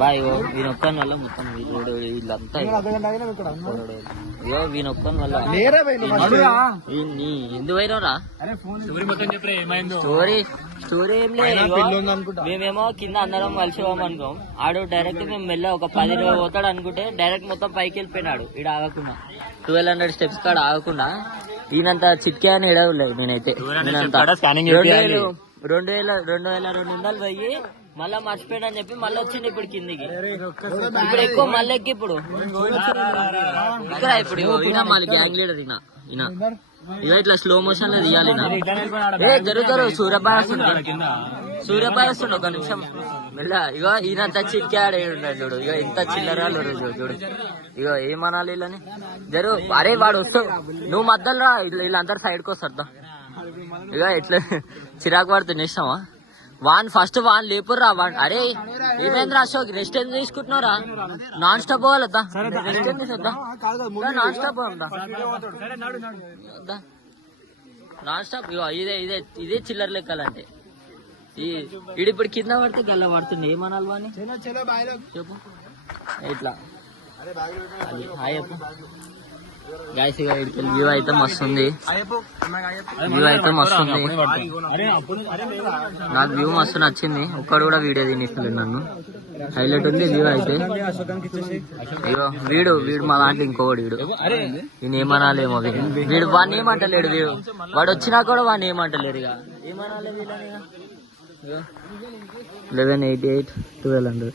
Bye వీనొక్కని వల్ల మొత్తం వీళ్ళంతా వీనొక్కని వల్ల ఎందుకు పోయినరా స్టోరీ ఏం లేదు. మేమేమో కింద అందరం కలిసి పోమనుకోం, ఆడు డైరెక్ట్ మేము మెల్ల ఒక 10 పోతాడు అనుకుంటే డైరెక్ట్ మొత్తం పైకి వెళ్ళిపోయినాడు. ఈడ ఆగకుండా 1200 స్టెప్స్ కాడ ఆగకుండా ఈయనంత చిట్కే అని ఎడవలేదు. నేనైతే 2200 పోయి మళ్ళా మర్చిపోయాడు అని చెప్పి మళ్ళీ వచ్చింది ఇప్పుడు కిందికి. ఇప్పుడు ఎక్కువ మళ్ళీ ఎక్కి ఇప్పుడు ఇక్కడ ఇప్పుడు ఈయన మళ్ళీ గ్యాంగ్ లీడర్ ఈయన ఇక ఇట్లా స్లో మోషన్ లో తీయాలి. జరుగుతారు సూర్యపాయ వస్తుండే ఒక నిమిషం మెల్ల. ఇక ఈయనంత చిట్కే ఆడేడు చూడు. ఇక ఇంత చిల్లర చూడు. ఇక ఏమనాలి వీళ్ళని జరు. అరే వాడు వస్తావు నువ్వు మధ్యలో రా, వీళ్ళందరూ సైడ్కి వస్తారుదా. ఇక ఎట్లా చిరాకు పడుతుంది ఇష్టమా. ఫస్ట్ వాన్ లేపుర్రా. అరే ఏమేంద్ర అశోక్ రెస్ట్ ఎందుకు తీసుకుంటున్నారా? నాన్ స్టాప్ పోవాలద్దా, రెస్ట్ ఎందుకు చూద్దా, నాన్ స్టాప్ పోదా, నాన్ స్టాప్. ఇదే చిల్లర లెక్కాలంటే ఇప్పుడు కింద పడితే గల్ల పడుతుంది. ఏమనాలి వాని చెప్పు ఇట్లా. గాయస్ ఇక వ్యూ అయితే మస్తుంది. నాకు వ్యూ మస్తు నచ్చింది. ఒక్కడు కూడా వీడియో తినిస్తలేదు నన్ను. హైలైట్ ఉంది వ్యూ అయితే. ఇగో వీడు మా దాంట్లో ఇంకోడు ఈయన ఏమనాలేమో. వీడు వాడిని ఏమంటలేడు. వాడు వచ్చినా కూడా వాడిని ఏమంటలేరు. ఇక ఏమనాలి వీళ్ళని. 1188 1200